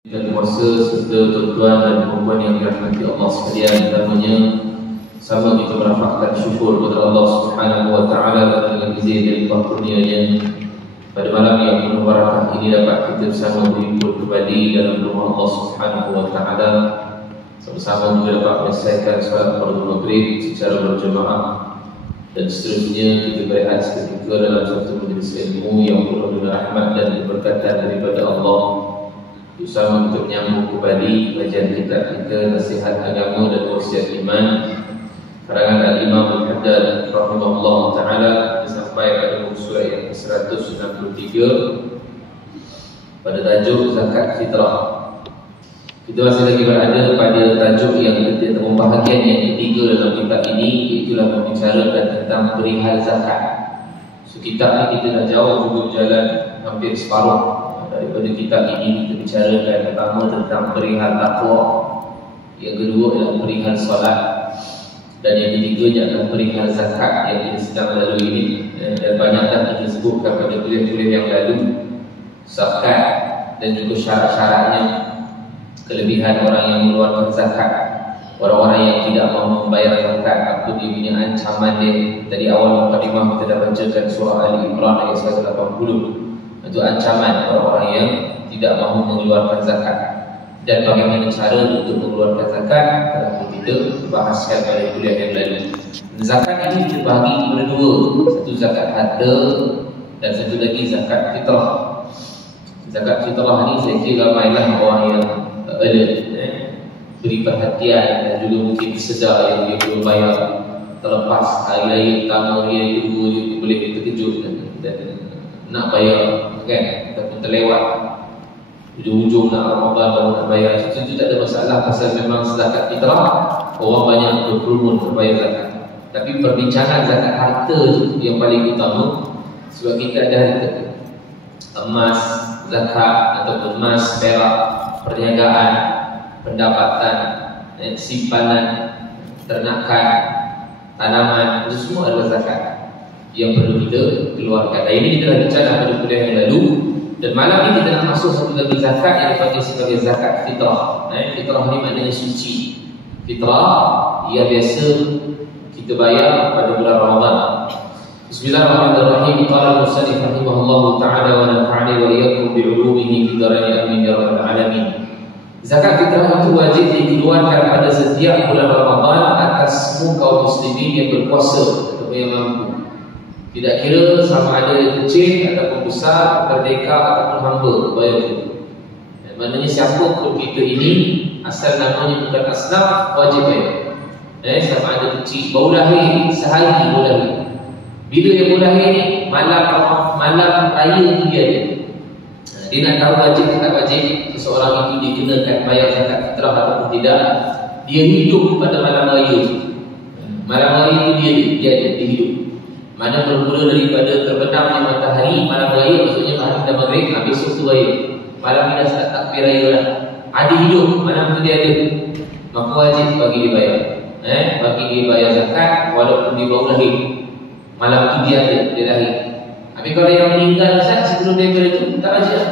Dan puasa serta tuan-tuan dan perempuan yang dirahmati Allah sekalian, pertamanya sama kita merafakkan syukur kepada Allah Subhanahu wa taala dengan izin dan kurnia-Nya pada malam yang penuh barakah ini dapat kita bersama berhimpun kembali dalam rumah Allah Subhanahu wa taala, sama-sama juga dapat menyelesaikan solat fardu maghrib secara berjemaah, dan seterusnya kita berehat seketika dalam satu majlis ilmu yang penuh dengan rahmat dan keberkatan daripada Allah, bersama untuk menyambung kembali kajian kita nasihat agama dan wasiat iman karangan Al-Imam Al-Haddad rahimahullah ta'ala sampai pada muka surat yang ke-163 pada tajuk zakat fitrah. Kita masih lagi berada pada tajuk yang ketiga, pembahagian yang ketiga dalam kitab ini, iaitulah membicarakan tentang perihal zakat. So kitab ini kita dah jauh juga berjalan hampir separuh daripada kitab ini. Kita bicarakan pertama tentang perihal takwa, yang kedua adalah perihal solat, dan yang ketiganya adalah perihal zakat yang kita sedang lalui ini. Dan banyaklah kita sebutkan pada kuliah-kuliah yang lalu zakat dan juga syarat-syaratnya, kelebihan orang yang mengeluarkan zakat, orang-orang yang tidak mahu membayar zakat, apa dia punya ancaman dia. Tadi awal mukadimah kita dah bacakan surah Ali Imran ayat 180. Itu ancaman orang-orang yang tidak mahu mengeluarkan zakat, dan bagaimana cara untuk mengeluarkan zakat telah kita bahaskan pada kuliah yang lalu. Zakat ini terbahagi kepada dua, satu zakat harta dan satu lagi zakat fitrah. Zakat fitrah ini saya kira ramailah orang yang alert, beri perhatian dan juga mungkin sedar yang dia belum bayar terlepas hari raya pertama, hari raya kedua dia boleh terkejut dan nak bayar kan, ataupun terlewat ujung-ujung nak Ramadan baru nak bayar. Itu tak ada masalah, pasal memang zakat fitrah orang banyak berkerumun berbayar zakat. Tapi perbincangan zakat harta itu yang paling utama, sebab kita ada emas zakat ataupun emas, perak, perniagaan, pendapatan, simpanan, ternakan, tanaman, itu semua adalah zakat yang perlu kita keluarkan. Dan ini kita dah bincang pada kuliah yang lalu. Dan malam ini kita nak masuk satu lagi zakat yang dipanggil sebagai zakat fitrah. Fitrah ni maknanya suci. Fitrah ia biasa kita bayar pada bulan Ramadan. Bismillahirrahmanirrahim. Qala al-musannif rahimahullahu ta'ala wa nafa'ani wa iyyakum bi'ulumihi fi darain amin ya rabbal alamin. Zakat fitrah itu wajib dikeluarkan pada setiap bulan Ramadan atas semua kaum muslimin yang berpuasa atau yang mampu. Tidak kira sama ada yang kecil ataupun besar, merdeka ataupun hamba, bayar itu. Maknanya siapa pun kita ini, asal namanya bukan asnaf, wajib bayar. Sama ada kecil, baru lahir, sehari baru lahir. Bila yang baru lahir ni, malam raya tu dia ada. Dia nak tahu wajib atau tak wajib seseorang itu dikenakan bayar zakat fitrah ataupun tidak. Dia hidup pada malam raya tu. Malam raya tu dia hidup. Mana bermula daripada terbenamnya matahari malam raya, maksudnya hari dah maghrib, besok tu raya. Malam ni dah start takbir raya dah. Ada hidup, malam tu dia ada. Maka wajib bagi dia bayar. Bagi dia bayar zakat walaupun dia baru lahir. Malam tu dia ada, dia lahir. Tapi kalau yang meninggal Ustaz sebelum daripada itu, tak wajib.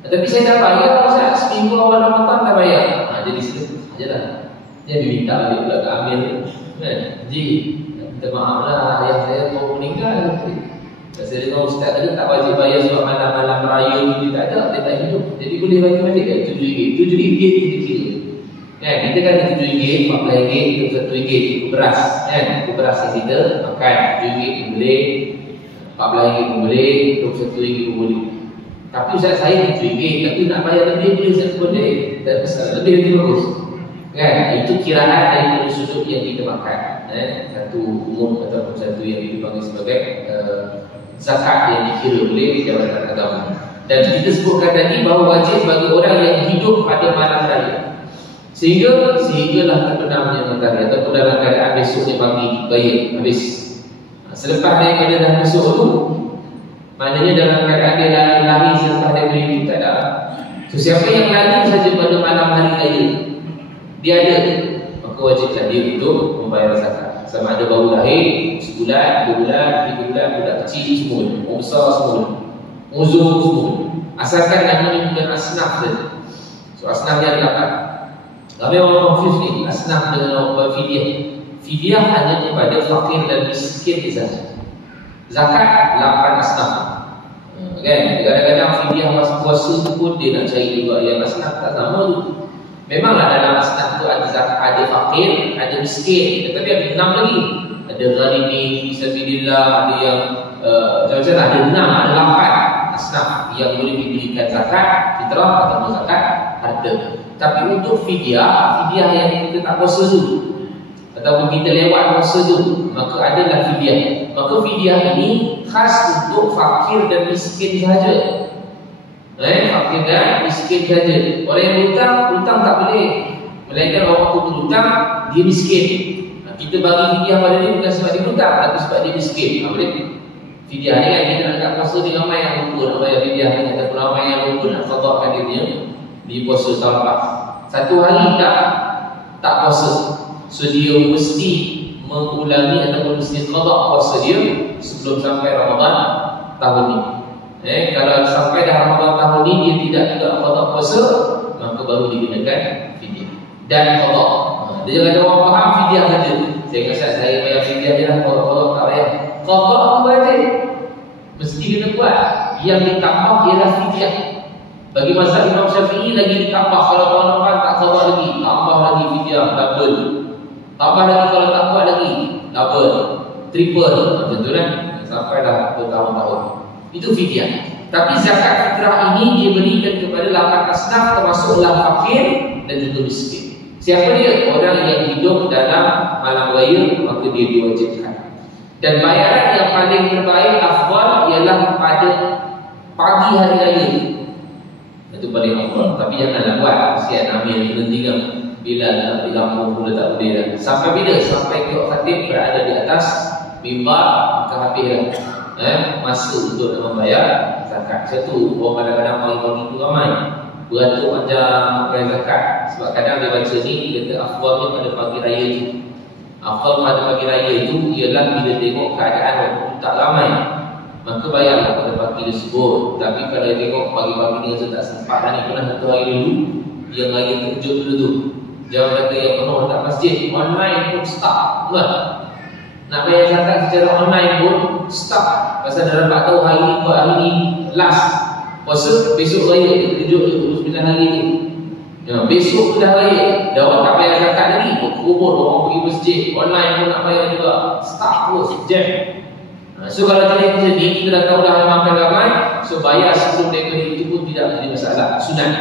Tapi saya dah bayar Ustaz, seminggu awal Ramadan tak bayar. Jadi selesai je lah. Dia minta balik pula ke Amir. Jadi minta maaf lah, ayah saya baru meninggal. Saya dengar Ustaz tadi tak wajib bayar sebab malam-malam raya ni dia tak ada, dia tak hidup. Jadi boleh bagi balik kan RM7. RM7 kita kira. Kan kita kan ada RM7, RM14, RM21 beras. Kan beras yang kita makan RM7 pun boleh, RM14 pun boleh, RM21 pun boleh. Tapi Ustaz saya RM7, tapi nak bayar lebih boleh Ustaz boleh. Tak besar, lebih bagus. Kan itu kiraan dari sudut yang kita makan. Satu umum ataupun satu yang dipanggil sebagai zakat yang dikira oleh jabatan agama. Dan kita sebutkan tadi bahawa wajib bagi orang yang hidup pada malam raya, sehinggalah terbenamnya matahari ataupun dalam keadaan besoknya pagi bayar habis. Selepas daripada dah besok tu, maknanya dalam keadaan dia lari selepas daripada itu tak ada. So siapa yang lari saja pada malam hari raya, dia ada, maka wajiblah dia untuk membayar zakat. Sama ada baru lahir, sebulan, 2 bulan, 3 bulan, budak kecil semua, orang besar semua, uzur semua. Asalkan namanya bukan asnaf saja. So asnaf yang 8. Ramai orang confuse ni asnaf dengan orang fidyah. Fidyah hanya kepada fakir dan miskin saja. Zakat 8 asnaf. Kan? Kadang-kadang fidyah masa puasa tu pun dia nak cari juga yang asnaf tak sama tu. Memanglah dalam asnaf tu ada zakat, ada fakir, ada miskin, tetapi ada 6 lagi. Ada gharimin, fisabilillah, ada yang macam-macam, ada 6, ada 8 asnaf yang boleh diberikan zakat, fitrah atau zakat harta. Tapi untuk fidyah yang kita tak puasa tu ataupun kita lewat puasa tu, maka adalah fidyah. Maka fidyah ini khas untuk fakir dan miskin sahaja. Fakir dan miskin sahaja. Orang yang berhutang tak boleh, melainkan orang tu berhutang, dia miskin. Kita bagi fidyah pada dia bukan sebab dia berhutang, tapi sebab dia miskin. Boleh? Fidyah ni kan kita nak puasa dengan ramai yang lupa nak bayar fidyah ni, ataupun ramai yang lupa nak qadahkan dirinya di puasa tahun lepas. Satu hari tak puasa, so dia mesti mengulangi ataupun mesti qadah puasa dia sebelum sampai Ramadan tahun ni. Kalau sampai dah Ramadan tahun ni dia tidak juga qadah puasa, maka baru digunakan fidyah dan qadah. Dia ada orang faham fidyah saja. Saya kata saya bayar fidyah je lah, qadah tak bayar. Qadah tu wajib, mesti kena buat. Yang ditambah ialah fidyah. Bagi mazhab Imam Syafi'i lagi ditambah, kalau tahun depan tak qadah lagi, tambah lagi fidyah double. Tambah lagi kalau tak buat lagi double, triple, macam tu kan, sampai dah bertahun-tahun. Itu fidyah. Tapi zakat fitrah ini dia berikan kepada 8 asnaf, termasuklah fakir dan juga miskin. Siapa dia? Orang yang hidup dalam malam raya, maka dia diwajibkan. Dan bayaran yang paling terbaik afdal ialah pada pagi hari raya. Itu paling afdal. Tapi janganlah buat kesian ambil berhentikan bila nak pergi kampung pula tak boleh dah. Sampai bila? Sampai Kiok Khatib berada di atas mimbar, maka habis masa untuk membayar zakat. Satu, orang kadang-kadang pagi-pagi tu ramai beratur panjang membayar zakat. Sebab kadang dia baca ni, dia kata afdalnya pada pagi raya tu. Afdal pada pagi raya itu ialah bila tengok keadaan waktu tak ramai, maka bayarlah pada pagi tersebut. Tapi kalau tengok pagi-pagi ni rasa tak sempat, ni pernah satu hari dulu yang raya terkejut dulu tu, jangan kata yang penuh dekat masjid, online pun start. Nak bayar zakat secara online pun start. Pasal dah dapat tahu hari ni buat hari ni last puasa, besok raya terkejut 29 hari ni. Besok sudah raya, dah orang tak bayar zakat lagi, berkumpul orang pergi masjid, online pun nak bayar juga, start terus, jam. So kalau jadi macam ni, kita dah tahu dah memang akan ramai, so bayar sebelum daripada itu pun tidak menjadi masalah. Sunat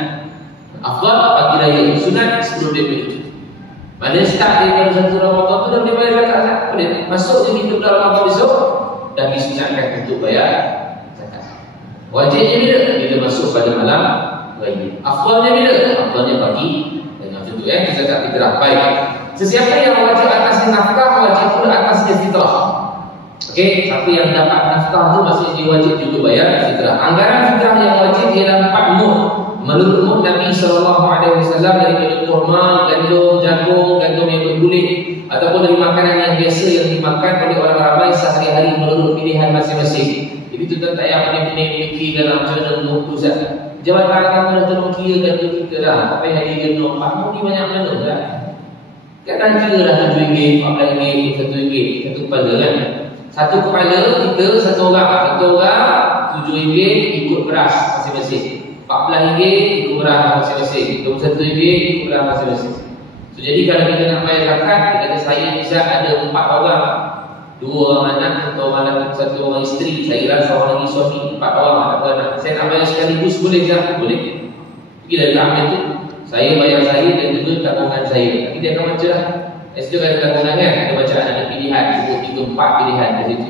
afdal pagi raya, sunat sebelum daripada itu. Mana start daripada 1 Ramadan tu dah boleh bayar zakat. Boleh masuk je kita bulan Ramadan besok, dah disunatkan untuk bayar zakat. Wajibnya bila? Bila masuk pada malam raya. Afdalnya bila? Afdalnya pagi dan macam tu zakat fitrah. Baik. Sesiapa yang wajib atasnya nafkah, wajib pula atasnya fitrah. Okey, siapa yang dapat nafkah tu maksudnya dia wajib juga bayar fitrah. Anggaran fitrah yang wajib ialah 4 mud. Menurut mud Nabi SAW dari kurma, gandum, jagung, gandum yang berkulit, ataupun dari makanan yang biasa yang dimakan oleh orang ramai sehari-hari menurut pilihan masing-masing. Jadi tuan-tuan tak payah pening-pening fikir dalam macam mana untuk Ustaz. Jawatan kamu dah tolong kira gandum kita dah. Tak payah hari gandum. Kamu ni banyak mana dah. Kadang kira dah RM7, RM14, RM1, satu kepala kan. Satu kepala kita satu orang RM7 ikut beras masing-masing. RM14 ikut beras masing-masing. RM21 ikut beras masing-masing. So jadi kalau kita nak bayar zakat, kita kata saya bisa ada 4 orang. 2 orang anak, 1 orang lelaki, 1 orang isteri. Saya rasa seorang lagi suami, 4 orang anak. Saya nak bayar sekaligus boleh tak? Boleh. Pergi dari ambil tu, saya bayar saya dan juga tabungan saya. Tapi dia akan baca lah. Dia ada tabungan kan? Ada bacaan, ada pilihan. Cukup 4 pilihan dari situ.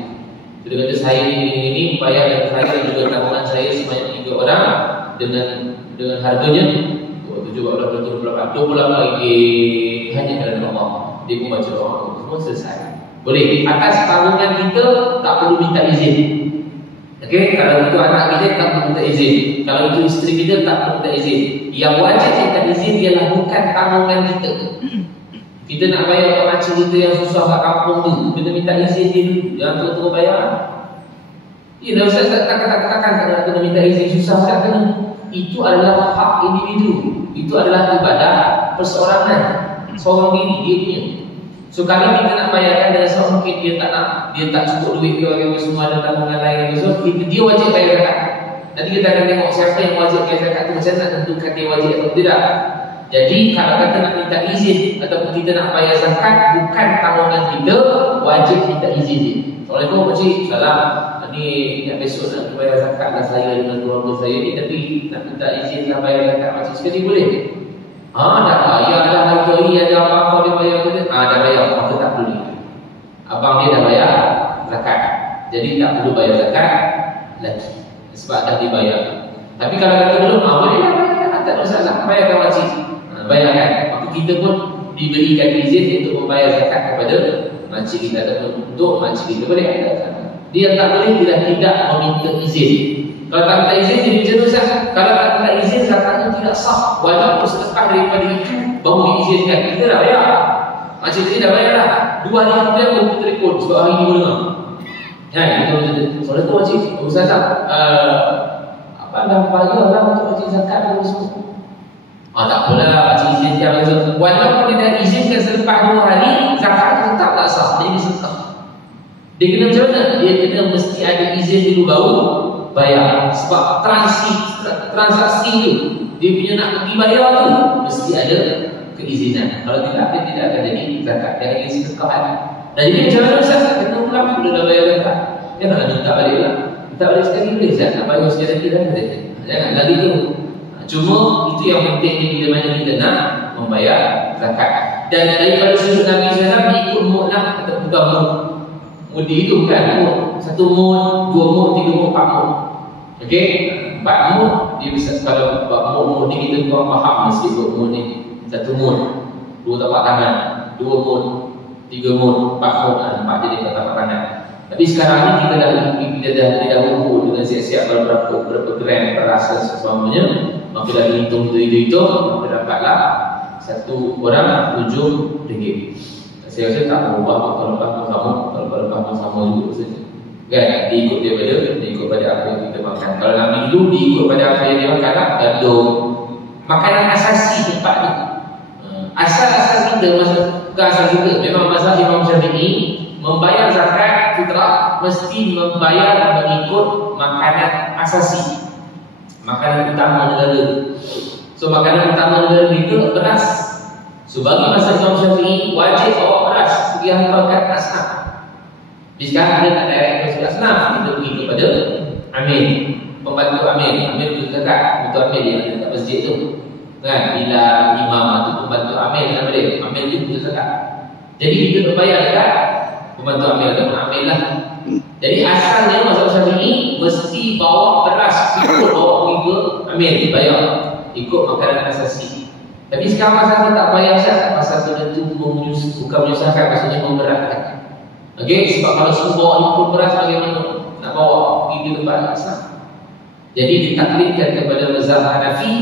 So, dia kata saya ini bayar dan saya dan juga tabungan saya sebanyak 3 orang dengan harganya RM28 hanya kerana Allah. Dia pun baca Allah. Semua selesai. Boleh. Atas tabungan kita tak perlu minta izin. Okey, kalau itu anak kita tak perlu minta izin. Kalau itu isteri kita tak perlu minta izin. Yang wajib minta izin ialah bukan tabungan kita. Kita nak bayar orang macam kita yang susah kat kampung tu, kita minta izin dia dulu. Jangan terus-terus bayar. Ya, dah Ustaz tak kena minta izin, susah tak kena. itu adalah hak individu, itu adalah ibadah perseorangan, seorang diri dia punya. So kalau kita nak bayarkan dengan sebab mungkin dia tak cukup duit ke bagi semua ada tabungan lain, so dia wajib bayar zakat. Nanti kita akan tengok siapa yang wajib bayar zakat tu, macam nak tentukan dia wajib atau tidak. Jadi kalau kita nak minta izin ataupun kita nak bayar zakat, bukan tanggungan kita, wajib minta izin dia. Assalamualaikum Pak Cik, salam. Ni besok nak bayar zakat lah saya dengan keluarga saya ni, tapi nak minta izin nak bayar zakat Pak Cik sekali boleh? Dah bayar dah hari ada apa-apa dia bayar ke dia? Dah bayar, maka tak perlu dia. Abang dia dah bayar zakat, jadi tak perlu bayar zakat lagi sebab dah dibayar. Tapi kalau kata belum, boleh dah bayar, tak ada masalah, bayarkan wajib. Bayarkan, maka kita pun diberikan izin untuk membayar zakat kepada makcik kita ataupun untuk makcik kita, boleh ada. Dia tak boleh bila tidak meminta izin. Kalau tak minta izin, dia macam Ustaz. Kalau tak minta izin, zakatnya tidak sah. Walaupun selepas daripada itu baru diizinkan. Kita dah bayar, makcik tadi dah bayar dah. 2 hari kemudian baru kita telefon sebab hari ni boleh. Kita betul-betul soalan tu makcik, Ustaz apa dah bayar lah untuk makcik zakat dan semua. Tak apalah, makcik izin dia betul. Walaupun dia dah izinkan selepas 2 hari, zakat tetap tak sah. Jadi dia sesat. Dia kena macam mana? Dia kena mesti ada izin dulu baru bayar. Sebab transaksi tu, dia punya nak pergi bayar tu mesti ada keizinan. Kalau tidak, dia tidak akan jadi zakat. Dia akan sedekah. Dan jadi macam mana Ustaz? Kena pulang pun dah bayar zakat. Janganlah minta balik lah. Minta balik sekali boleh Ustaz. Nak bayar sekali lagi dah. Jangan lagi tu. Cuma itu yang penting bila mana kita nak membayar zakat. Dan daripada sudut Nabi SAW diikut mud lah, atau bukan mud. Mudi itu bukan mud. 1 mud, 2 mud, 3 mud, 4 mud. Okey, 4 mud dia bisa. Kalau mud ni kita kurang faham mesti buat mud ni. 1 mud, 2 tapak tangan, 2 mud, 3 mud, 4 mud, 4 jadi tapak tangan. Tapi sekarang ni kita dah ukur dengan siap-siap berapa gram beras dan sebagainya. Maka dah dihitung itu, maka dapatlah 1 orang RM7. Saya rasa tak berubah kalau lepas pun sama juga saja. Kan? Diikut pada apa yang kita makan. Kalau Nabi dulu diikut pada apa yang dia makan lah, gandum. Makanan asasi tempat ni. Asal-asal kita, bukan asal kita. Memang mazhab Imam Syafi'i membayar zakat fitrah mesti membayar mengikut makanan asasi. Makanan utama negara. So makanan utama negara itu beras. So bagi mazhab Imam Syafi'i wajib bawa beras pergi hantarkan asnaf. Sekarang dia tak direct ke asnaf, kita pergi kepada amil, pembantu amil. Amil itu zakat, pembantu amil yang ada dekat masjid tu. Kan? Bila imam atau pembantu amil nama dia, amil itu betul zakat. Jadi kita berbayar dekat pembantu amil ataupun amil lah. Jadi asalnya mazhab Syafi'i mesti bawa beras, ikut bawa pergi ke amil, dibayar ikut makanan asasi. Tapi sekarang pasal tak payah Ustaz, pasal tu bukan menyusahkan, maksudnya memberatkan. Okey, sebab kalau semua bawa ikut beras bagaimana nak bawa pergi ke tempat asal. Jadi ditaklidkan kepada mazhab Hanafi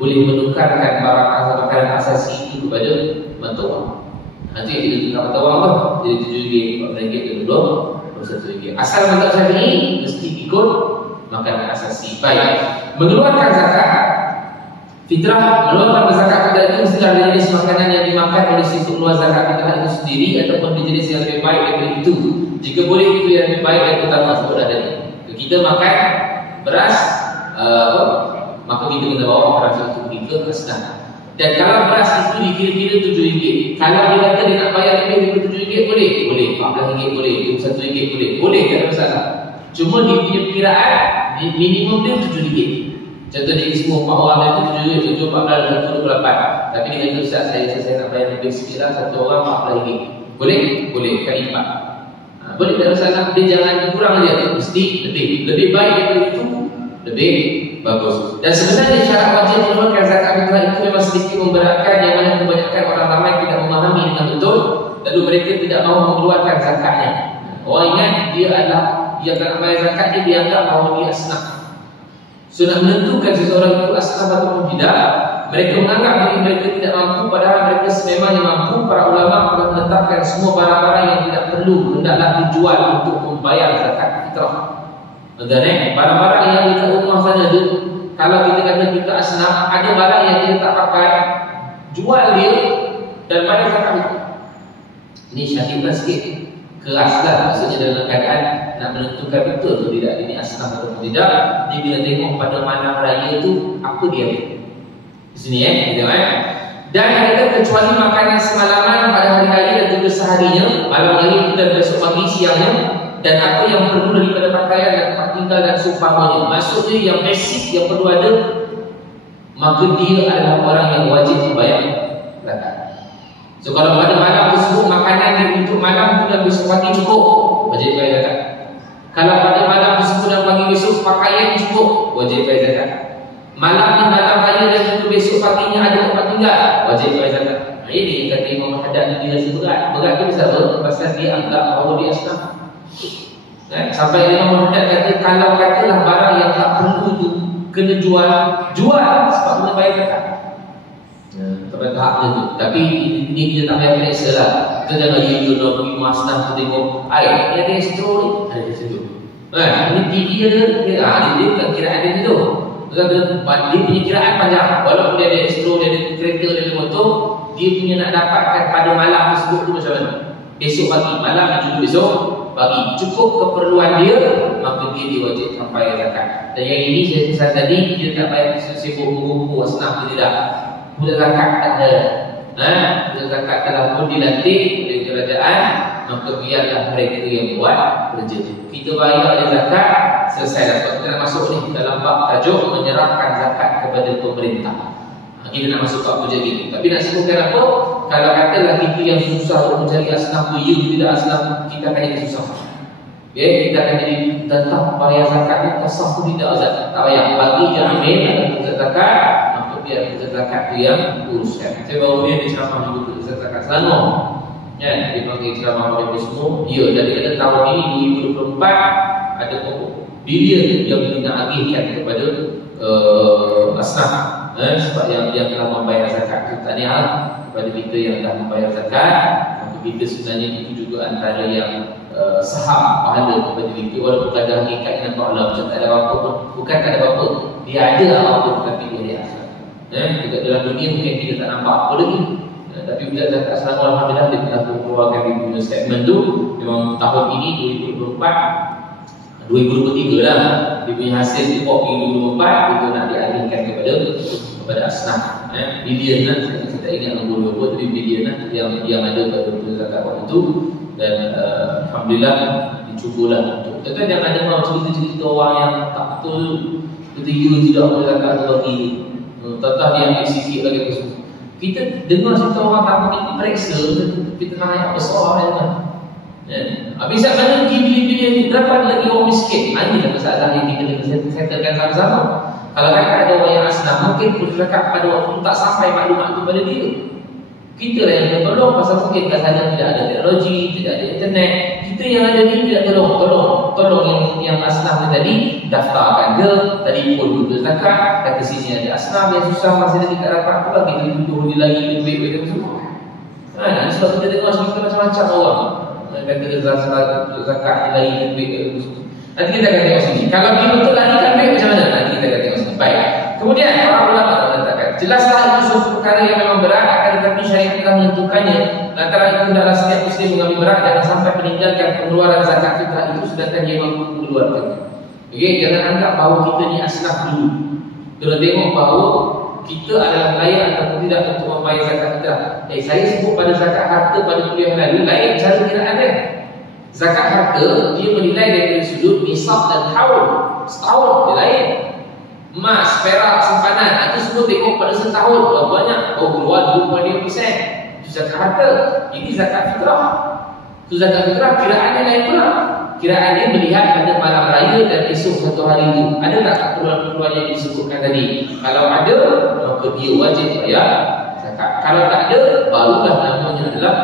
boleh menukarkan barang makanan asasi itu kepada bantuan. Nanti kita tukar bantuan tu, jadi RM7, RM4 dan RM21. Asal mazhab Syafi'i mesti ikut makanan asasi. Baik, mengeluarkan zakat fitrah, mengeluarkan zakat fitrah itu mestilah dari jenis makanan yang dimakan oleh si pengeluar zakat fitrah itu sendiri ataupun di jenis yang lebih baik daripada itu. Jika boleh itu yang lebih baik dan utama sebut tadi. Kita makan beras, maka kita kena bawa beras itu pergi ke asnaf. Dan kalau beras itu dikira-kira RM7, kalau dia kata dia nak bayar lebih daripada RM7 boleh? Boleh. RM14 boleh, RM21 boleh. Boleh, tak ada masalah. Cuma dia punya perkiraan minimum dia RM7. Contoh dia semua 4 orang itu RM7, RM7, RM14, RM28. Tapi dengan itu Ustaz, saya nak bayar lebih sikit lah, 1 orang RM14. Boleh? Boleh, kali 4. Boleh, tak ada masalah. Dia jangan kurang je, mesti lebih. Lebih baik daripada itu, lebih bagus. Dan sebenarnya syarat wajib mengeluarkan zakat fitrah itu memang sedikit memberatkan, yang mana kebanyakan orang ramai tidak memahami dengan betul, lalu mereka tidak mahu mengeluarkan zakatnya. Orang ingat dia akan bayar zakat, dia dianggap bahawa dia asnaf. So nak menentukan seseorang itu asnaf ataupun tidak, mereka menganggap diri mereka tidak mampu, padahal mereka sememangnya mampu. Para ulama telah menetapkan semua barang-barang yang tidak perlu hendaklah dijual untuk membayar zakat fitrah. Barang-barang yang di rumah saja tu, kalau kita kata kita asnaf, ada barang yang kita tak pakai, jual dia dan bayar zakat itu. Ini syarikat sikit keaslan, maksudnya dalam keadaan nak menentukan betul atau tidak ini asnaf atau tidak. Dia bila tengok pada malam raya tu apa dia di sini kita dan kita kecuali makanan semalaman pada hari raya dan juga seharinya, malam raya dan besok pagi siangnya, dan apa yang perlu daripada pakaian dan tempat tinggal dan seumpamanya. Maksudnya yang basic yang perlu ada, maka dia adalah orang yang wajib membayar zakat. So kalau pada malam tersebut makanan dia untuk malam tu dan besok pagi cukup, wajib bayar zakat. Kalau pada malam tersebut dan pagi besok pakaian cukup, wajib bayar zakat. Malam raya dan juga besok paginya ada tempat tinggal, wajib bayar zakat. Ini yang kata Imam Haddad dia rasa berat. Berat tu sebab pasal dia anggap bahawa dia asnaf. Sampai Imam Haddad kata kalau katalah barang yang tak perlu tu kena jual sebab kena bayar zakat. Sampai tahap dia tu. Tapi ini kita tak payah periksa lah. Kita jangan nak pergi masnaf tu tengok air dia ada estro ni, ada di situ. Ini TV dia bukan kiraan dia tu. Dia punya kiraan panjang. Walaupun dia ada estro, dia ada kereta, dia ada motor, dia punya nak dapatkan pada malam tersebut tu macam mana? Besok pagi, malam dan juga besok pagi. Cukup keperluan dia, maka dia diwajib sampai zakat. Dan yang ini saya pesan tadi, dia tak payah sibuk mengumpul asnaf ke tidak. Budak zakat tak ada. Budak zakat telah pun dilantik oleh kerajaan, maka biarlah mereka yang buat kerja. Kita bayar dia zakat, selesai dah. Kita nak masuk ni dalam bab tajuk menyerahkan zakat kepada pemerintah. Kita nak masuk bab kerja gitu. Tapi nak sebutkan apa? Kalau katalah kita yang susah untuk mencari asnaf tu, you tidak asnaf, kita akan jadi susah. Kita akan jadi tetap bayar zakat ni, tasah tu tidak zakat. Tak payah, bagi je ambil ada zakat, maka biar zakat tu yang uruskan. Saya baru ni ada ceramah juga zakat Selangor. Dia panggil ceramah pada semua. Dari kata tahun ini 2024 ada bilion yang kita agihkan kepada asnaf. Sebab yang telah membayar zakat. Kita tahniah kepada kita yang telah membayar zakat. Maka kita sebenarnya itu juga antara yang saham pahala kepada kita. Walaupun kadang hakikat yang nampak Allah macam tak ada apa-apa pun. Bukan tak ada apa-apa, dia ada apa-apa, tapi dia ada asal. Dekat dalam dunia mungkin kita tak nampak apa lagi. Tapi bila zakat Selangor alhamdulillah dia telah keluarkan di punya statement tu. Memang tahun ini 2023 lah dia punya hasil report 2024 itu nak dialihkan kepada asnaf. Bilion lah, saya tak ingat nombor berapa, tapi bilion lah yang ada pada zakat waktu itu. Dan alhamdulillah dicubalah untuk. Kita kan jangan dengar cerita-cerita orang yang tak betul, ketiga tidak boleh zakat bagi. Tetap dia ambil sikit lagi ke semua. Kita dengar cerita orang tak mungkin diperiksa, kita nak ayat besar kan. Habis kat mana bilion ni berapa lagi orang miskin? Inilah masalah yang kita kena settlekan sama-sama. Kalau ada orang yang asnaf, mungkin berzakat pada waktu tak sampai maklumat tu pada dia. Kita lah yang kena tolong, pasal mungkin kat sana tidak ada teknologi, tidak ada internet. Kita yang ada ni tidak tolong yang asnaf tadi, daftarkan dia, tadi pun duduk zakat, kata sini ada asnaf yang susah masih lagi tak dapat pula, kita duduk dia lagi duit-duit dia semua. Sebab kita dengar cerita macam-macam orang kata zakat dia lagi duit dia semua. Nanti kita akan tengok sini. Kalau dia betul larikan duit macam mana? Nanti kita akan tengok sini. Baik. Kemudian para ulama mengatakan, jelaslah itu suatu perkara yang memang berat, akan tetapi syariat telah menentukannya. Lantaran itu hendaklah setiap muslim mengambil berat, jangan sampai meninggalkan pengeluaran zakat fitrah itu sedangkan dia mampu mengeluarkan. Okey, jangan anggap bahawa kita ni asnaf dulu. Kena tengok bahawa kita adalah layak atau tidak untuk membayar zakat fitrah. Saya sebut pada zakat harta pada kuliah lalu, layak cara kiraan dia. Zakat harta dia menilai dari sudut nisab dan haul. Setahun dia lain. Emas, perak, simpanan, itu semua tengok pada setahun. Berapa banyak? Keluar 2.5%. Itu zakat harta. Ini zakat fitrah. Itu zakat fitrah kiraan dia lain pula. Kiraan dia melihat pada malam raya dan esok satu hari itu. Ada tak keperluan-keperluan yang disebutkan tadi? Kalau ada, maka dia wajib bayar zakat. Kalau tak ada, barulah namanya adalah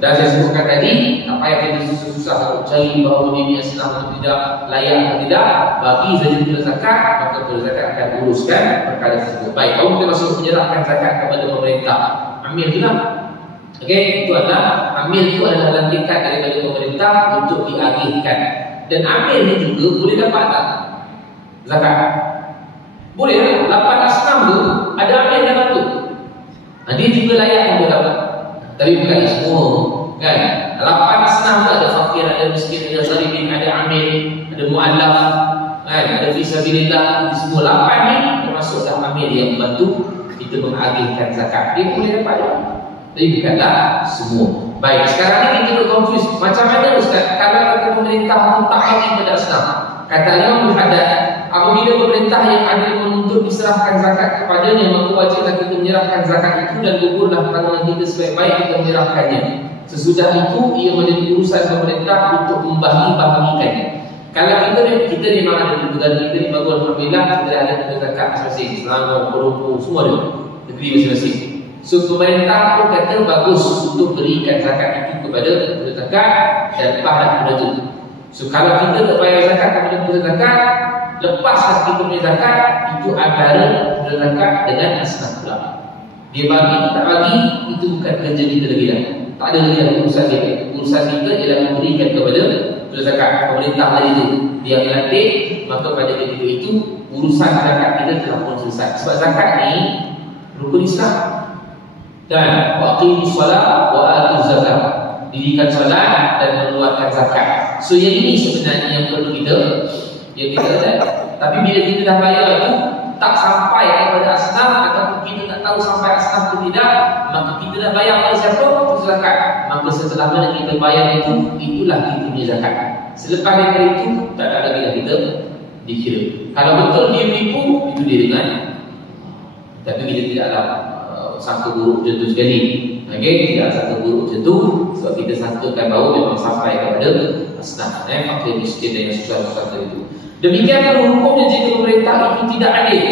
dan saya sebutkan tadi, apa yang kita susah-susah untuk cari bahawa ini asnaf atau tidak, layak atau tidak, bagi saja bila zakat, maka bila zakat akan uruskan perkara tersebut. Baik, kalau kita masuk menyerahkan zakat kepada pemerintah, ambil je lah. Okey, itu adalah ambil itu adalah lantikan daripada pemerintah untuk diagihkan. Dan ambil ni juga boleh dapat tak zakat? Boleh 8 asnaf tu ada amil dalam tu. Dia juga layak untuk dapat. Tapi bukan semua kan. 8 asnaf tu ada fakir, ada miskin, ada zalimin, ada amil, ada mu'allaf kan, ada fisabilillah. Semua 8 ni termasuk dalam amil yang membantu kita mengagihkan zakat. Dia boleh dapat tak? Tapi bukanlah semua. Baik, sekarang ni kita confuse. Macam mana Ustaz kalau kata pemerintah tak bagi pada asnaf? Katanya berhadap apabila pemerintah yang adil menuntut diserahkan zakat kepadanya, maka wajiblah kita menyerahkan zakat itu dan gugurlah tanggungan kita sebaik-baik kita menyerahkannya. Sesudah itu ia menjadi urusan pemerintah untuk membagi-bagikannya. Kalau kita memang ada di negara kita di bagus, alhamdulillah kita ada zakat masing-masing, Selangor, Koroko, semua ada negeri masing-masing. So pemerintah pun kata bagus untuk berikan zakat itu kepada zakat dan lepaslah benda itu. So kalau kita tak bayar zakat kepada benda zakat, lepaslah kita punya zakat, itu antara benda zakat dengan asnaf pula. Dia bagi, tak bagi, itu bukan kerja kita lagi dah. Tak ada lagi urusan dia. Urusan kita ialah memberikan kepada benda zakat. Pemerintah tadi itu dia melantik, maka pada ketika itu urusan zakat kita telah pun selesai. Sebab zakat ni rukun Islam. Dan waqimus solat wa atuz zakat, dirikan solat dan mengeluarkan zakat. So yang ini sebenarnya yang perlu kita tapi bila kita dah bayar itu tak sampai kepada asnaf ataupun kita tak tahu sampai asnaf atau tidak, maka kita dah bayar kepada siapa? Kepada zakat. Maka setelah mana kita bayar itu, itulah kita punya zakat. Selepas daripada itu tak ada lagi dah kita dikira. Kalau betul dia menipu, itu dia dengan, tapi kita tidaklah satu buruk macam tu sekali. Okay, tidak satu buruk macam tu. Sebab kita sangkakan bahawa memang sampai kepada asnaf, fakir miskin dan yang susah-susah itu. Demikian pula hukumnya jika pemerintah itu tidak adil,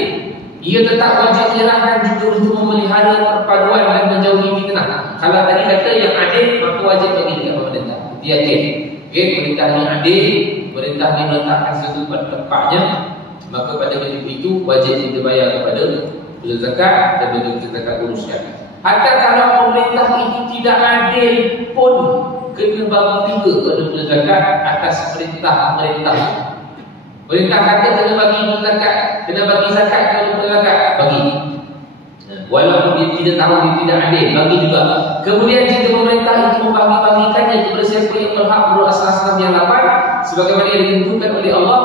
ia tetap wajib menyerahkan juga untuk memelihara perpaduan dan menjauhi fitnah. Kalau tadi kata yang adil, maka wajib bagi dekat pemerintah. Dia adil. Okay, pemerintah yang adil, pemerintah yang meletakkan sesuatu pada tempatnya, maka pada ketika itu wajib kita bayar kepada zakat dan bagi zakat uruskan. Hatta kalau pemerintah itu tidak adil pun kena bagi juga kepada zakat atas perintah pemerintah. Perintah kata kena bagi zakat, kena bagi zakat kepada zakat, bagi. Walaupun dia tidak tahu, dia tidak adil, bagi juga. Kemudian jika pemerintah itu membagi-bagikannya kepada siapa yang berhak menurut asas-asas yang 8 sebagaimana yang ditentukan oleh Allah,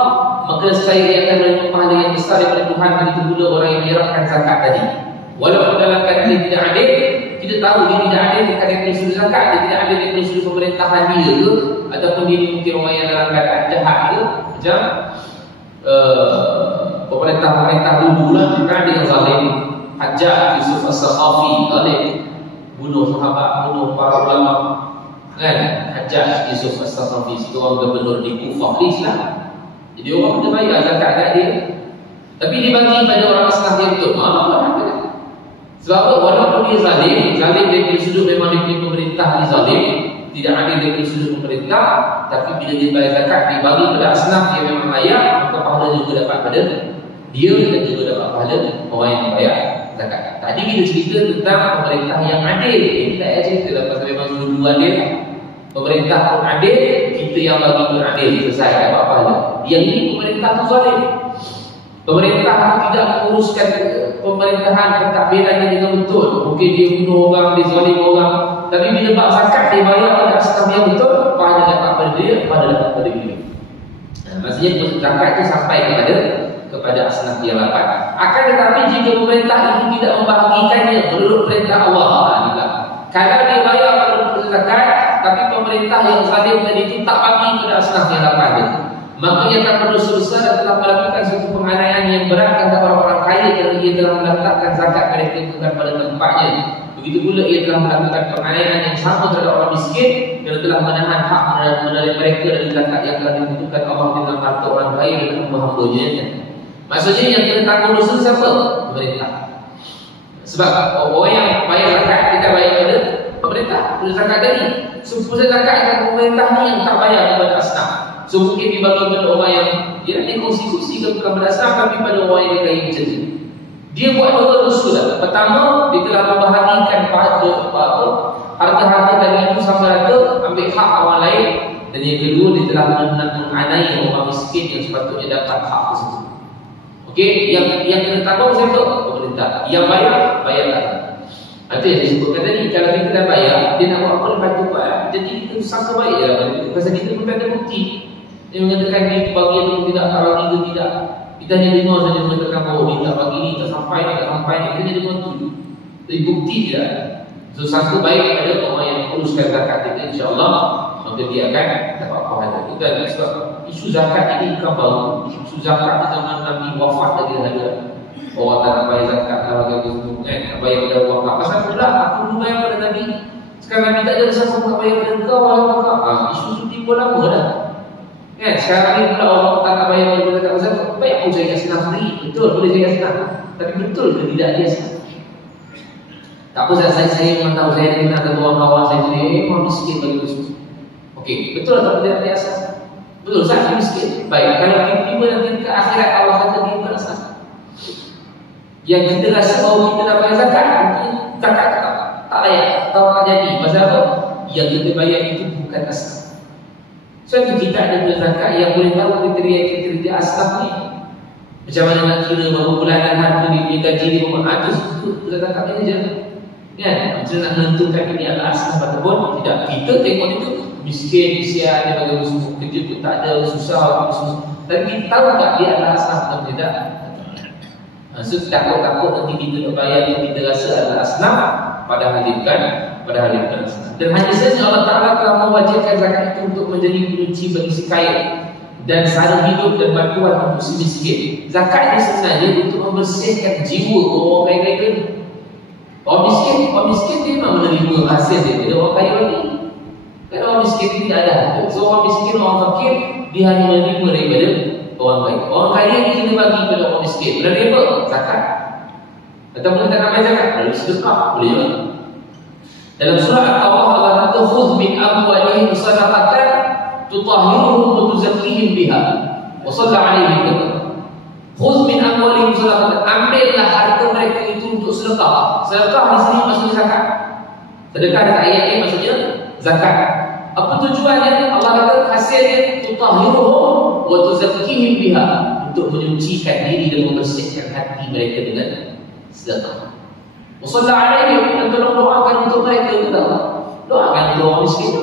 maka saya akan menerima pahala yang besar daripada Tuhan begitu pula orang yang menyerahkan zakat tadi. Walaupun dalam keadaan dia tidak adil, kita tahu dia tidak adil dekat dari sudut zakat, dia tidak adil dari sudut pemerintahan dia ke, ataupun dia mungkin orang yang dalam keadaan jahat ke, macam pemerintah-pemerintah dulu lah, kan ada yang zalim. Hajjaj Yusuf As-Sakhafi zalim, bunuh sahabat, bunuh para ulama, kan? Hajjaj Yusuf As-Sakhafi, itu orang gubernur di Kufah di Islam. Jadi orang kena bayar zakat kat dia, tapi dia bagi pada orang Islam yang betul. Sebab apa? Walaupun dia zalim dari sudut memang dia pemerintah dia zalim, tidak adil dari sudut pemerintah, tapi bila dia bayar zakat, dia bagi pada asnaf yang memang layak, maka pahala juga dapat pada dia dan juga dapat pahala orang yang bayar zakat. Tadi kita cerita tentang pemerintah yang adil. Ini tak payah cerita lah pasal memang dua-dua adil. Pemerintah pun adil, kita yang bagi pun adil, selesai dapat pahala. Yang ini pemerintah tu zalim. Pemerintah tidak menguruskan pemerintahan pentadbirannya dengan betul. Mungkin dia bunuh orang, dia zalim orang, tapi bila bab zakat dia bayar pada asnaf yang betul, pahala dapat pada dia, pahala dapat pada dia. Maksudnya zakat itu sampai kepada asnaf yang 8. Akan tetapi jika pemerintah itu tidak membahagikannya menurut perintah Allah, kalau dia bayar pada zakat, tapi pemerintah yang zalim tadi itu tak bagi pada asnaf yang 8 itu, maka ia akan berdosa besar dan telah melakukan suatu penganiayaan yang berat terhadap orang-orang kaya kerana ia telah meletakkan zakat mereka itu pada tempatnya. Begitu pula ia telah melakukan penganiayaan yang sama terhadap orang miskin dan telah menahan hak menerima mereka dari zakat yang telah ditentukan Allah dalam harta orang kaya dan hamba-hambanya. Maksudnya yang kena tanggung dosa siapa? Pemerintah. Sebab orang yang bayar zakat tidak bayar kepada pemerintah, pada zakat tadi. So pusat zakat dan pemerintah ni yang tak bayar kepada asnaf. So mungkin dibagi kepada orang yang dia nanti kongsi-kongsikan bukan pada asnaf, tapi pada orang yang dia kaya macam tu. Dia buat dua dosa lah. Pertama, dia telah membahagikan harta-harta tadi itu sama rata, ambil hak orang lain. Dan yang kedua, dia telah menganiaya orang miskin yang sepatutnya dapat hak tersebut. Okey, yang kena tanggung siapa? Pemerintah. Yang bayarlah. Itu yang disebutkan tadi, kalau kita dah bayar, dia nak buat apa lepas tu buat. Jadi kita sangka baik je lah. Pasal kita pun tak ada bukti. Dia mengatakan dia bagi atau tidak, tak bagi atau tidak. Kita hanya dengar saja mengatakan bahawa dia tak bagi ni, tak sampai ni, tak sampai ni. Kita hanya dengar tu. Jadi bukti tidak. So sangka baik ada orang yang uruskan zakat kita, insyaAllah maka dia akan dapat pahala. Itu adalah sebab isu zakat ini bukan baru. Isu zakat di zaman Nabi wafat lagi ada. Orang tak nak bayar zakat lah bagi semua kan, tak bayar pada orang tak. Pasal pula aku dulu bayar pada Nabi. Sekarang Nabi tak ada siapa nak bayar pada kau orang. Isu suti pun lama dah kan. Sekarang ni pula orang tak nak bayar pada zakat. Pasal baik aku saya kasih nafri. Betul, boleh saya kasih nafri. Tapi betul ke tidak dia sekarang? Tak apa, saya memang tahu saya nak kata orang kawan saya ni orang miskin bagi Kristus. Okey, betul atau tidak dia asal? Betul, saya miskin. Baik, kalau tiba-tiba nanti ke akhirat Allah kata dia bukan asal. Yang kita rasa bahawa kita nak bayar zakat, zakat tak layak, tak jadi. Pasal apa? Yang kita bayar itu bukan asal. So itu kita ada zakat yang boleh tahu kriteria asal ni. Macam mana nak kira berapa bulanan harga dia gaji dia berapa? Itu zakat manager. Kan? Macam nak menentukan ini adalah asal ataupun tidak. Kita tengok itu miskin, kesian, dia bagi musuh kerja pun tak ada, susah. Tapi kita tahu tak dia adalah asal atau tidak? So takut-takut nanti kita nak bayar yang kita rasa adalah asnaf, padahal bukan asnaf. Dan hanya saja Allah Ta'ala telah mewajibkan zakat itu untuk menjadi kunci bagi si kaya dan sara hidup dan bantuan untuk si miskin. Zakat ini sebenarnya untuk membersihkan jiwa orang kaya-kaya ini. Orang miskin dia memang menerima hasil daripada orang kaya lagi. Kalau orang miskin tidak ada. So orang miskin, orang fakir, dia hanya menerima daripada orang kaya. Orang kaya ni kita bagi kepada orang miskin. Melalui apa? Zakat. Ataupun tak namanya zakat, melalui sedekah, boleh juga. Dalam surah Al-Tawbah Allah kata, "Khudh min amwalihim shadaqatan tutahhiruhum wa tuzakkihim biha wa shalli 'alaihim." Khudh min amwalihim shadaqatan, ambillah harta mereka itu untuk sedekah. Sedekah di sini maksudnya zakat. Sedekah dalam ayat ini maksudnya zakat. Apa tujuannya? Allah kata hasilnya tutahhiruhum wa tuzakkihim biha, untuk menyucikan diri dan membersihkan hati mereka dengan sedekah. Wa shalli 'alaihim, dan tolong doakan untuk mereka juga. Doakan untuk orang miskin.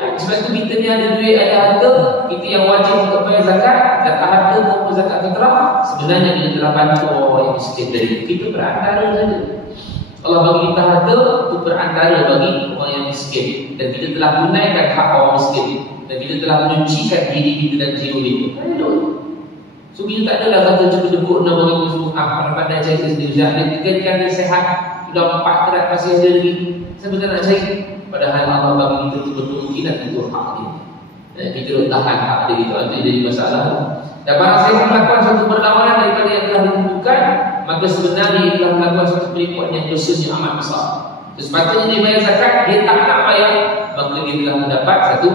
Sebab itu kita ni ada duit, ada harta, kita yang wajib untuk bayar zakat, zakat harta maupun zakat fitrah. Sebenarnya kita telah bantu orang yang miskin dari kita berantara saja. Allah bagi kita harta untuk berantara bagi orang yang miskin, dan kita telah tunaikan hak orang miskin, dan kita telah menyucikan diri kita dan jiwa kita. So kita tak adalah kata cuba debuk nak bagi semua pandai cari sendiri. Jangan jadikan dia sehat, sudah 4 kerat masih ada lagi. Saya betul nak cari. Padahal Allah bagi kita betul-betul kemungkinan itu hak dia. Kita tahan hak dia itu, nanti jadi masalah. Dan barang siapa melakukan satu perlawanan daripada yang telah ditentukan, maka sebenarnya ia telah melakukan satu penipuan yang dosanya amat besar. Sepatutnya dia bayar zakat, dia tak nak bayar, maka dia telah mendapat satu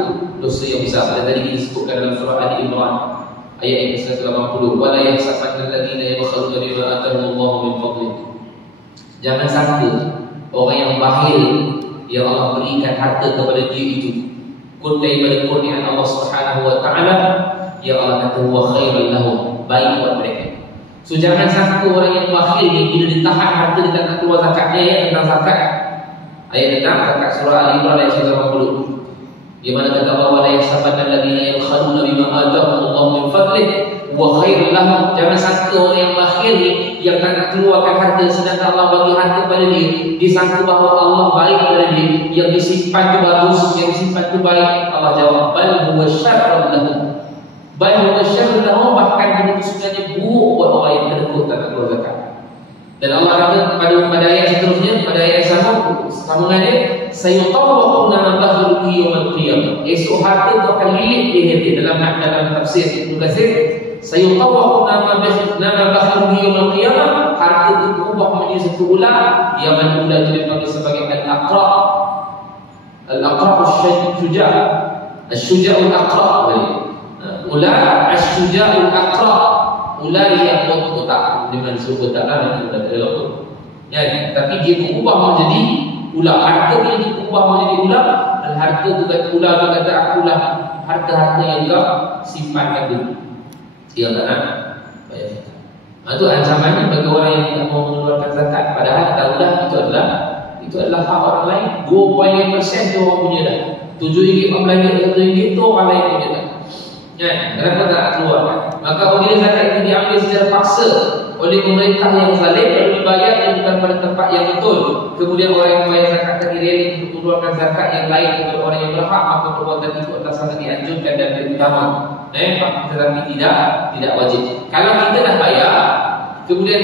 dosa yang besar. Dan tadi kita sebutkan dalam surah Ali Imran ayat yang ke-180, wala yahsabanna alladziina yabkhaluna bima ataahumullahu min fadlih. Jangan sangka orang yang bakhil yang Allah berikan harta kepada dia itu daripada kurniaan Allah Subhanahu wa taala, yang Allah kata huwa khairul lahum, baik buat mereka. So jangan sangka orang yang bakhil ni bila ditahan harta dia tak nak keluar zakatnya. Ayat tentang zakat, ayat tentang zakat surah Al-Imran ayat 180, di mana kata Allah wala yahsabanna alladziina yabkhaluna bima ataahumullahu min fadlih wa khairul lahum. Jangan sangka orang yang bakhil ni yang tak nak keluarkan harta sedangkan Allah bagi harta pada dia, disangka bahawa Allah baik pada dia, yang disimpan tu bagus, yang disimpan tu baik. Allah jawab bal huwa syarrun lahum, bal huwa syarrun lahum, bahkan itu sebenarnya buruk buat orang yang terkut tak nak keluar zakat. Dan Allah kata pada ayat seterusnya, pada ayat sambungan dia, sayutawwaquna ma bakhlu yawmal qiyamah, esok harta tu akan lilit dia. Dalam tafsir Ibnu Katsir, sayutawwaquna ma bakhlu yawmal qiyamah, harta itu berubah menjadi satu ular, yang mana ular itu dipanggil sebagai al-aqra. Al-aqra asy-syuja', asy-syuja'ul aqra. Ular asy-syuja'ul aqra, ular yang otak, di mana suruh otaklah itu ada dalam. Ya, tapi dia berubah menjadi ular. Harta dia berubah menjadi ular, dan harta itu kata ular itu kata akulah harta-harta yang kau simpankan dulu. Dia tak nak bayar zakat. Itu ancamannya bagi orang yang tidak mau mengeluarkan zakat. Padahal tahulah itu adalah hak orang lain. 2.5% itu orang punya dah. RM7, RM14, RM1 itu orang lain punya dah. Ya, kenapa tak keluar? Maka apabila zakat itu diambil secara paksa oleh pemerintah yang zalim, lalu dibayar bukan pada tempat yang betul, kemudian orang yang membayar zakat tadi rela untuk mengeluarkan zakat yang lain kepada orang yang berhak, maka perbuatan itu adalah sangat dianjurkan dan terutama. Tetapi tidak wajib. Kalau kita dah bayar, kemudian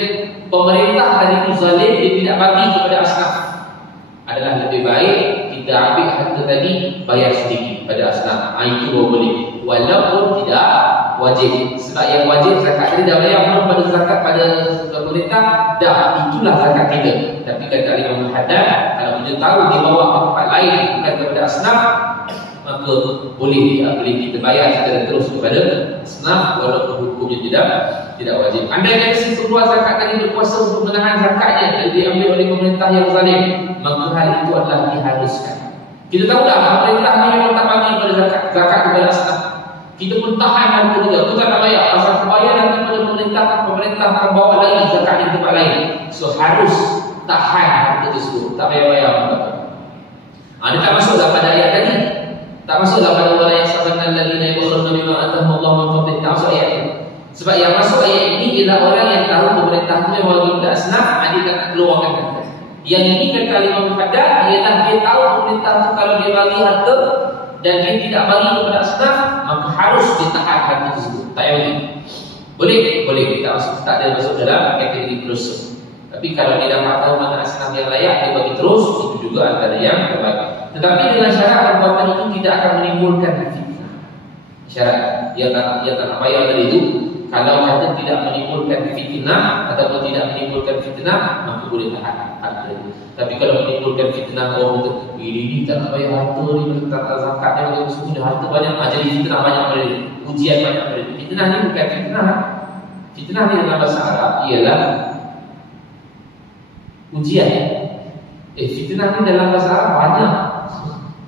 pemerintah tadi itu zalim, dia tidak bagi kepada asnaf, adalah lebih baik kita ambil harta tadi, bayar sedikit pada asnaf. Itu boleh, walaupun tidak wajib. Sebab yang wajib zakat tadi dah bayar belum pada zakat pada pemerintah, dah itulah zakat kita. Tapi kata Imam Haddad, kalau kita tahu dia bawa ke tempat lain bukan kepada asnaf, maka boleh kita bayar secara terus kepada asnaf walaupun hukumnya tidak wajib. Andai kata si keluar zakat tadi berkuasa untuk menahan zakatnya dan diambil oleh pemerintah yang zalim, maka hal itu adalah diharuskan. Kita tahu dah pemerintah ni memang tak bagi pada zakat kepada asnaf. Kita pun tahan harga dia, kita nak bayar. Pasal pembayaran kepada pemerintah akan bawa lagi zakat di tempat lain. So harus tahan harga tersebut, tak bayar-bayar. Dia tak masuklah pada ayat tadi. Tak masuklah pada orang yang sabana alladziina yabkhuluna bima atahumullahu min fadlihi. Tak masuk ayat itu. Sebab yang masuk ayat ini ialah orang yang tahu pemerintah itu yang bagi kepada asnaf, dia tak nak keluarkan harta. Yang ini kata Imam Haddad ialah dia tahu pemerintah itu kalau dia bagi harta dan dia tidak bagi kepada asnaf, maka harus ditahan harta tersebut. Tak payah bagi. Boleh kita masuk, tak ada masuk dalam kategori dosa. Tapi kalau dia dapat tahu mana asnaf yang layak, dia bagi terus, itu juga antara yang terbaik. Tetapi dengan syarat perbuatan itu tidak akan menimbulkan fitnah. Syarat yang tak bayar tadi itu, kalau kata tidak menimbulkan fitnah ataupun tidak menimbulkan fitnah, maka boleh tahan harta. Tapi kalau menimbulkan fitnah, orang kata ini tak nak bayar harta ni, tak nak zakat ni, bagi sudah harta banyak, jadi fitnah banyak pada dia, ujian banyak pada dia. Fitnah ni bukan fitnah. Fitnah ni dalam bahasa Arab ialah ujian. Fitnah ni dalam bahasa Arab banyak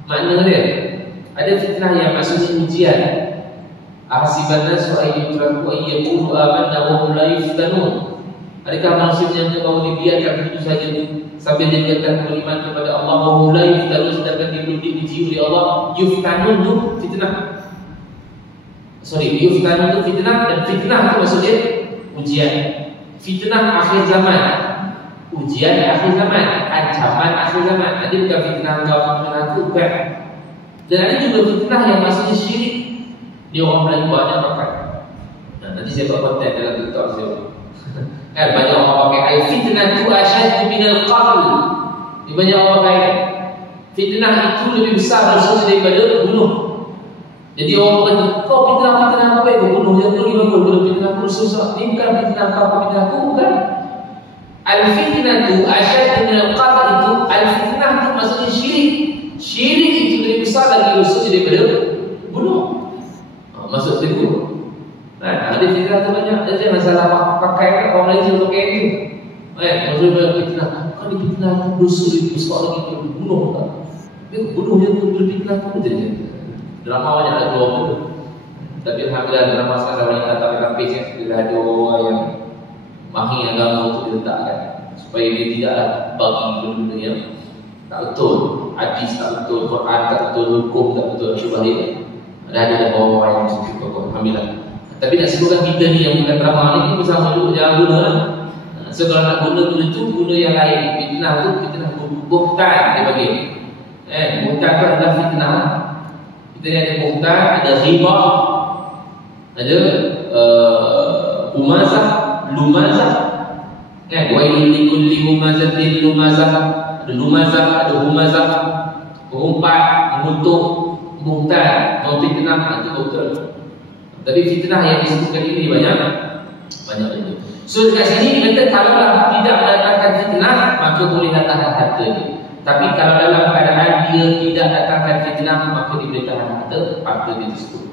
makna dia. Ada fitnah yang maksudnya ujian. Ahsibanna su'ayyu traku ayyakulu amanna wa hum la yuftanun. Adakah manusia yang bahawa dibiarkan begitu saja sambil dia katakan beriman kepada Allah, wa hum la yuftanun, sedangkan dia belum diuji oleh Allah. Yuftanun itu fitnah. Yuftanun itu fitnah, dan fitnah itu maksudnya ujian. Fitnah akhir zaman, ujian akhir zaman, ancaman akhir zaman. Tadi bukan fitnah kau mengaku, bukan. Dan ada juga fitnah yang maksudnya syirik. Dia orang Melayu banyak pakai. Nanti saya buat konten dalam TikTok saya. Kan banyak orang pakai al-fitnatu asyaddu minal qatl. Dia banyak orang pakai fitnah itu lebih besar dosanya daripada bunuh. Jadi orang kata, kau fitnah apa yang kau bunuh? Yang tu lima puluh fitnah aku susah. Ini bukan fitnah kau, fitnah aku, bukan. Al-fitnatu asyaddu minal qatl itu, al-fitnah itu maksudnya syirik. Syirik itu lebih besar lagi dosanya daripada bunuh. Masuk itu. Ada fitnah tu banyak. Ada masalah pakai orang lain juga pakai itu. Maksudnya fitnah. Kau ni fitnah aku dosa lebih besar lagi kau bunuh tak? Dia bunuh dia tu berfitnah tu je. Drama banyak ada keluar tu. Tapi alhamdulillah drama sekarang banyak datang rapis kan. Bila ada orang yang mahir agama tu diletakkan supaya dia tidak bagi benda-benda yang tak betul. Hadis tak betul, Quran tak betul, hukum tak betul, syubhat dia. Ada orang yang masuk ke alhamdulillah. Tapi nak sebutkan kita ni yang bukan drama ni, kita bersama dulu jangan guna. So kalau nak guna tu guna yang lain. Fitnah tu fitnah buhtan dia bagi. Buhtan tu adalah fitnah. Kita ni ada buhtan, ada ghibah, ada humazah, lumazah. Wailul likulli humazatin lumazah. Ada lumazah, ada humazah. Mengumpat, mengutuk, buhtan, memfitnah, itu betul. Tapi fitnah yang disebutkan ini banyak ini. So dekat sini kita kalau tidak mendatangkan fitnah, maka boleh tahan harta dia. Tapi kalau dalam keadaan dia tidak datangkan fitnah, maka dia boleh tahan harta dia tersebut.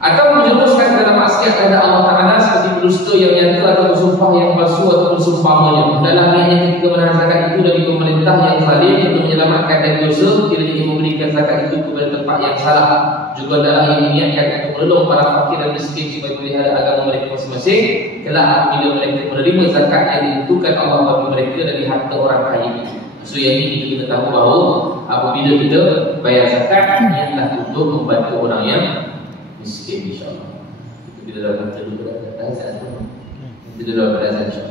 Atau menjerumuskan dalam maksiat kepada Allah Ta'ala seperti berdusta yang nyata atau bersumpah yang palsu atau berseumpamanya. Dalam niatnya ketika menahan zakat itu dari pemerintah yang zalim untuk menyelamatkan dari dosa, tidak ingin memberi memberikan zakat itu kepada tempat yang salah. Juga adalah yang diniatkan untuk menolong para fakir dan miskin supaya pelihara agama mereka masing-masing. Kelak bila mereka menerima zakat yang ditentukan Allah bagi mereka dari harta orang kaya itu. So yang ini kita tahu bahawa apabila kita bayar zakat, niatlah untuk membantu orang yang miskin, insyaAllah. Kita dalam kata dulu pada azan. Kita dalam pada azan, insyaAllah.